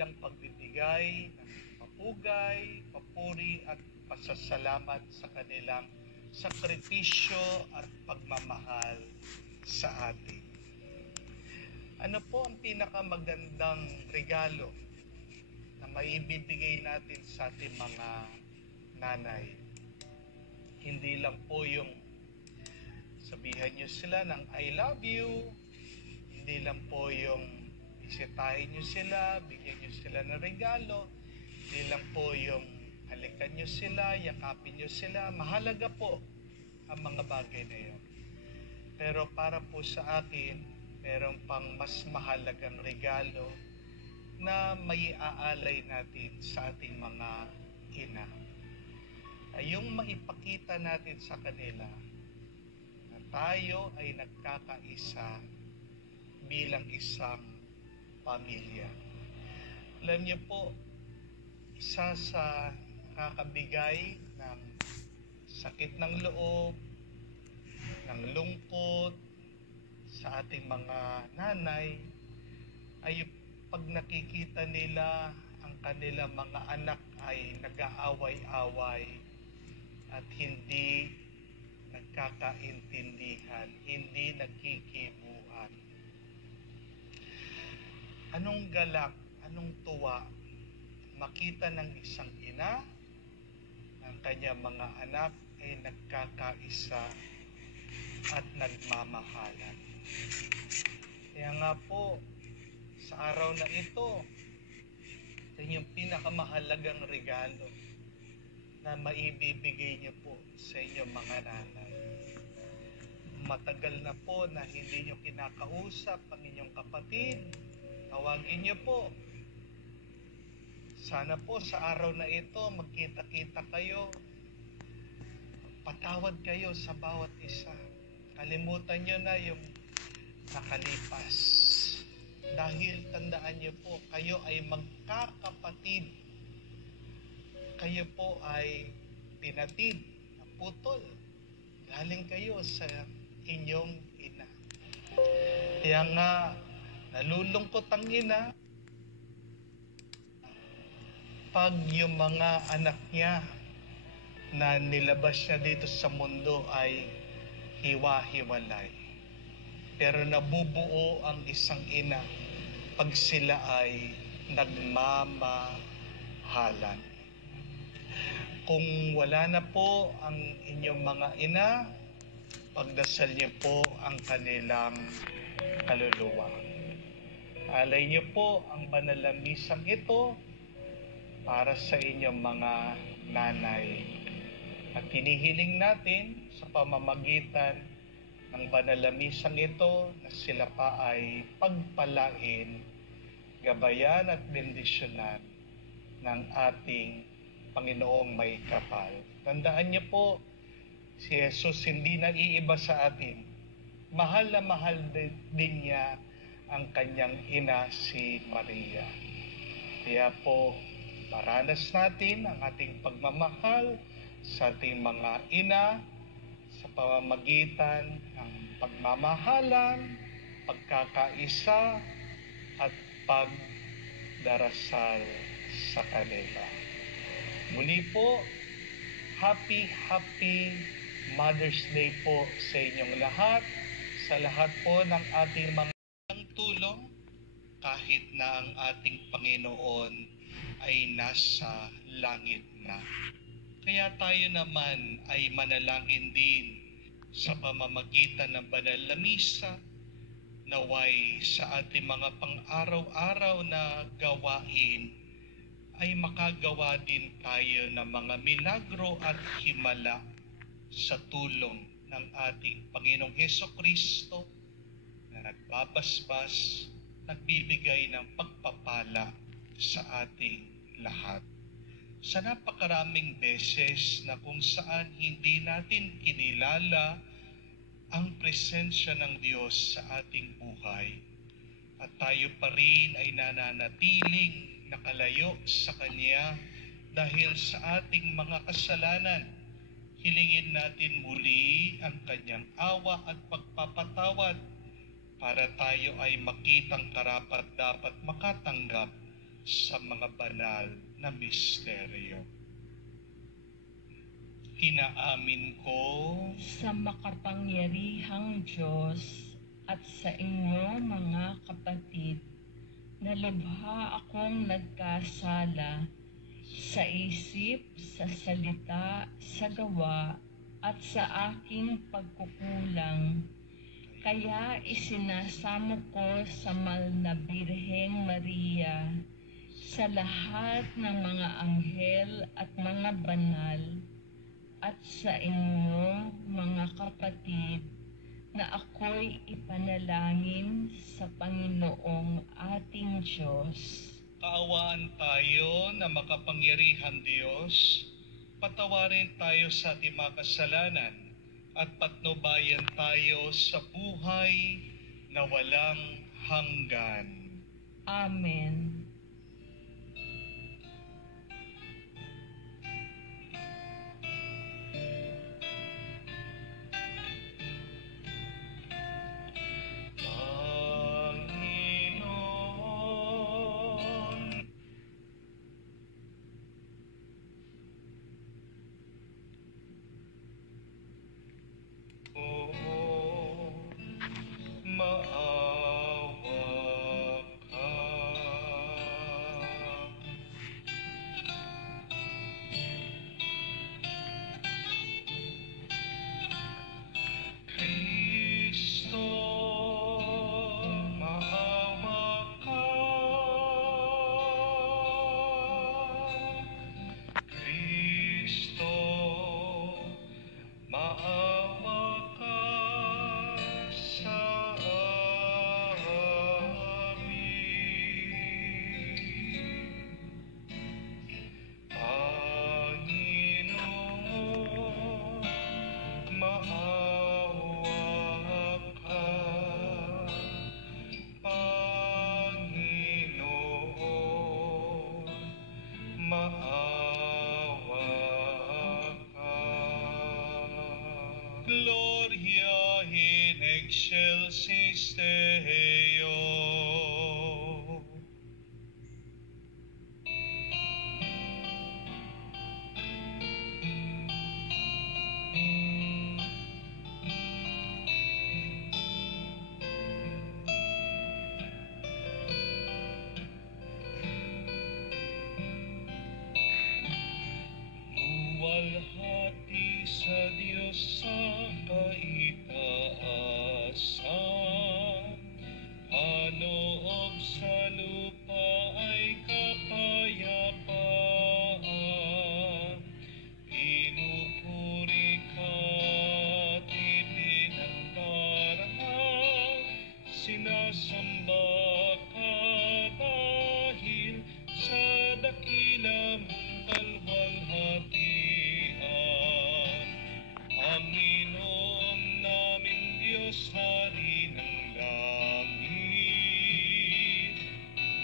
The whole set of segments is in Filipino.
dakilang pagbibigay ng papugay, papuri at pasasalamat sa kanilang sakripisyo at pagmamahal sa atin. Ano po ang pinakamagandang regalo na maibibigay natin sa ating mga nanay? Hindi lang po yung sabihan nyo sila ng I love you, hindi lang po yung bisitahin nyo sila, bigyan nyo sila ng regalo, hindi lang po yung halikan nyo sila, yakapin nyo sila. Mahalaga po ang mga bagay na yun. Pero para po sa akin, meron pang mas mahalagang regalo na may aalay natin sa ating mga ina. Ay yung maipakita natin sa kanila na tayo ay nagkakaisa bilang isang pamilya. Alam niyo po, isa sa nakakabigay ng sakit ng loob, ng lungkot sa ating mga nanay ay pag nakikita nila ang kanilang mga anak ay nag-aaway-away at hindi nagkakaintindihan, hindi nagkikibuan. Anong galak, anong tuwa makita ng isang ina ng kanyang mga anak ay nagkakaisa at nagmamahalan. Kaya nga po, sa araw na ito yung pinakamahalagang regalo na maibibigay niyo po sa inyong mga nanay. Matagal na po na hindi niyo kinakausap ang inyong kapatid, tawagin niyo po. Sana po sa araw na ito magkita-kita kayo, patawad kayo sa bawat isa. Kalimutan niyo na yung nakalipas. Dahil tandaan niyo po, kayo ay magkakapatid. Kayo po ay pinatid, naputol. Galing kayo sa inyong ina. Kaya nga, nalulungkot ang ina pag yung mga anak niya na nilabas niya dito sa mundo ay hiwa-hiwalay. Pero nabubuo ang isang ina pag sila ay nagmamahalan. Kung wala na po ang inyong mga ina, pagdasal niyo po ang kanilang kaluluwa. Alay niyo po ang banal na misang ito para sa inyong mga nanay. At hinihiling natin sa pamamagitan ng banal na misang ito na sila pa ay pagpalain, gabayan at bendisyonan ng ating Panginoong may kapal. Tandaan niyo po, si Jesus hindi nag-iiba sa atin. Mahal na mahal din niya ang kanyang ina si Maria. Kaya po, maranas natin ang ating pagmamahal sa ating mga ina sa pamamagitan ng pagmamahalan, pagkakaisa, at pagdarasal sa kanila. Muli po, happy Mother's Day po sa inyong lahat, sa lahat po ng ating mga tulong, kahit na ang ating Panginoon ay nasa langit na. Kaya tayo naman ay manalangin din sa pamamagitan ng banal na misa, naway sa ating mga pang-araw-araw na gawain ay makagawa din tayo ng mga milagro at himala sa tulong ng ating Panginoong Hesukristo na nagbabasbas, nagbibigay ng pagpapala sa ating lahat. Sa napakaraming beses na kung saan hindi natin kinilala ang presensya ng Diyos sa ating buhay at tayo pa rin ay nananatiling nakalayo sa Kanya dahil sa ating mga kasalanan, hilingin natin muli ang Kanyang awa at pagpapatawad para tayo ay makitang karapat dapat makatanggap sa mga banal na misteryo. Inaamin ko sa makapangyarihang Diyos at sa inyo mga kapatid, na lubha akong nagkasala sa isip, sa salita, sa gawa, at sa aking pagkukulang. Kaya isinasamo ko sa mahal na Birheng Maria, sa lahat ng mga anghel at mga banal, at sa inyo mga kapatid, na ako'y ipanalangin sa Panginoong ating Diyos. Kaawaan tayo na makapangyarihan Diyos, patawarin tayo sa ating mga kasalanan at patnubayan tayo sa buhay na walang hanggan. Amen. Gloria in excelsis Deo. Luwalhati sa Diyos sa kaitaasan, panoob sa lupa ay kapayapaan. Pinupuri ka at ipinagdarasal, sinasamba ka dahil sa dakila mong kalwalhatian. Panginoon naming Diyos, Hari ng langit,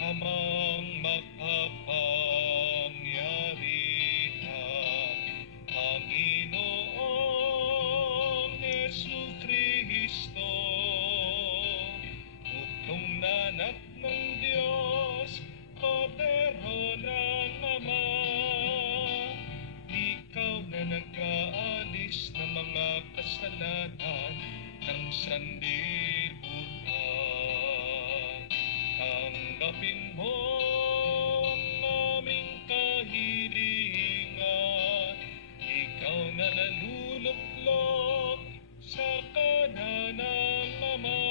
Amang makapangyarihan, Panginoong Jesucristo, buktong na anak ng Diyos, Kordero ng Ama. Ikaw na nag-aalis ng mga kasalanan ng sanlibutan. Tanggapin mo ang aming kahilingan. Ikaw na naluluklok sa kanan ng Ama.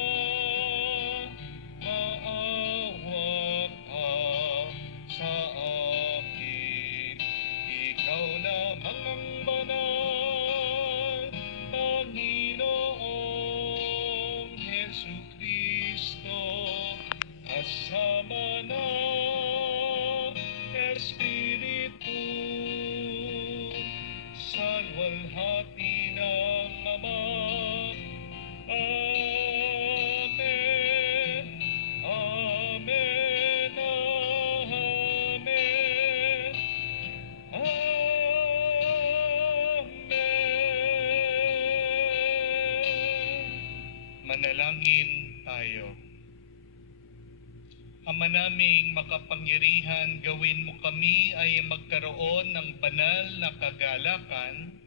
Maawa ka sa akin. Ikaw lamang ang banal, Panginoong Jesucristo, kasama ng Espiritu, sa luwalhati ng Ama. Amen. Amen. Amen. Amen. Manalangin tayo. Ama naming makapangyarihan, gawin mo kami ay magkaroon ng banal na kagalakan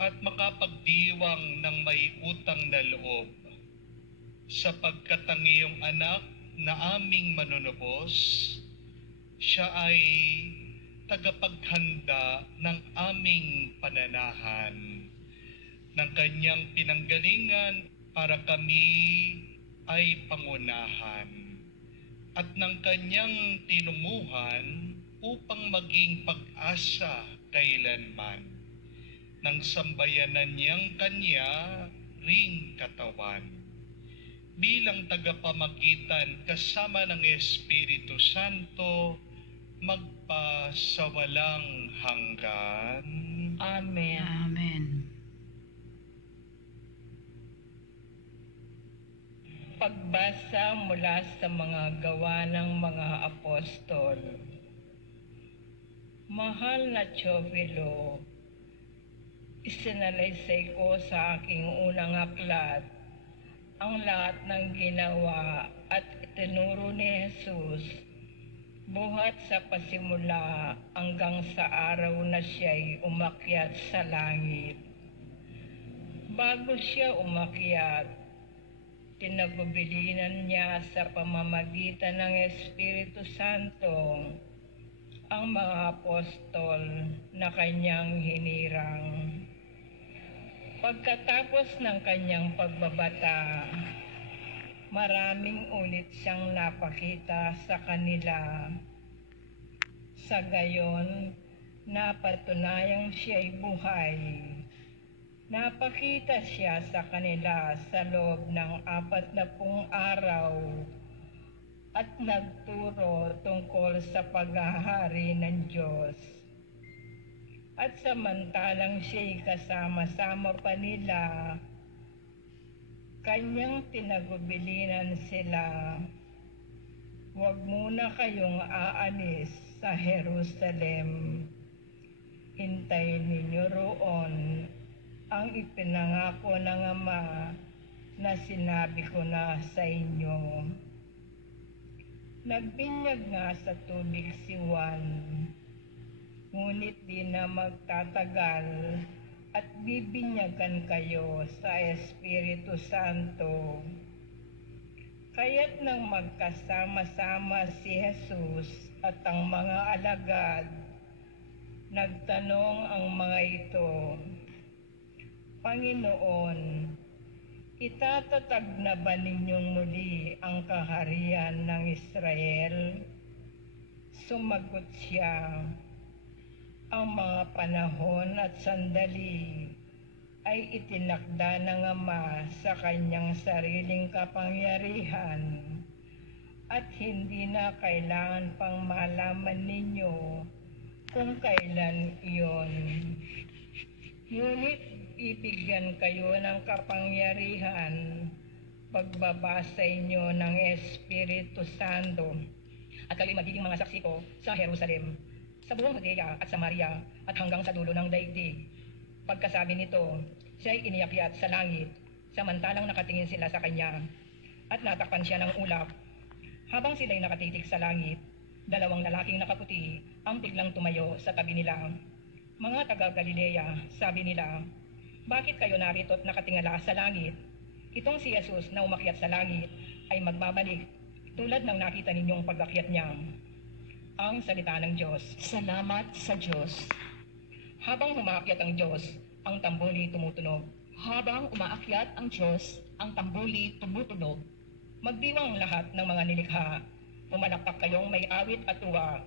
at makapagdiwang ng may utang na loob, sapagkat ang iyong anak na aming manunubos, siya ay tagapaghanda ng aming pananahan, ng kanyang pinanggalingan para kami ay pangunahan, at ng kanyang tinunguhan upang maging pag-asa kailanman, ng sambayanan niyang kanya ring katawan, bilang tagapamagitan kasama ng Espiritu Santo, magpa sa walang hanggan. Amen. Amen. Pagbasa mula sa mga gawa ng mga apostol. Mahal na Teofilo, isinalaysay ko sa aking unang aklat ang lahat ng ginawa at itinuro ni Jesus buhat sa pasimula hanggang sa araw na siya'y umakyat sa langit. Bago siya umakyat, tinagubilinan niya sa pamamagitan ng Espiritu Santo ang mga apostol na kanyang hinirang. Pagkatapos ng kanyang pagbabata, maraming ulit siyang napakita sa kanila. Sa gayon, napatunayang siya'y buhay. Napakita siya sa kanila sa loob ng 40 araw at nagturo tungkol sa paghahari ng Diyos. At samantalang siya'y kasama-sama pa nila, kanyang tinagubilinan sila, "Huwag muna kayong aalis sa Jerusalem. Hintayin ninyo roon ang ipinangako ng Ama na sinabi ko na sa inyo." Nagbinyag nga sa tubig si Juan, ngunit di na magtatagal at bibinyagan kayo sa Espiritu Santo. Kaya't nang magkasama-sama si Jesus at ang mga alagad, nagtanong ang mga ito, "Panginoon, itatatag na ba ninyong muli ang kaharian ng Israel?" Sumagot siya, "Ang mga panahon at sandali ay itinakda ng Ama sa kanyang sariling kapangyarihan, at hindi na kailangan pang malaman ninyo kung kailan iyon. Ngunit ibigyan kayo ng kapangyarihan pagbaba sa inyo ng Espiritu Santo, at kayo'y magiging mga saksi ko sa Jerusalem, sa buong Judea at Samaria at hanggang sa dulo ng daigdig." Pagkasabi nito, siya'y iniakyat sa langit, samantalang nakatingin sila sa kanya, at natakpan siya ng ulap. Habang sila'y nakatitig sa langit, 2 lalaking nakaputi ang biglang tumayo sa tabi nila. "Mga taga-Galilea," sabi nila, "bakit kayo narito't nakatingala sa langit? Itong si Jesus na umakyat sa langit ay magbabalik, tulad ng nakita ninyong pag-akyat niya." Ang salita ng Diyos. Salamat sa Diyos. Habang humaakyat ang Diyos, ang tambuli tumutunog. Habang umaakyat ang Diyos, ang tambuli tumutunog. Magdiwang lahat ng mga nilikha. Pumalakpak kayong may awit at tuwa,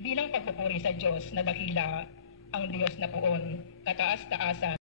bilang pagpupuri sa Diyos na dakila, ang Diyos na poon, kataas-taasan.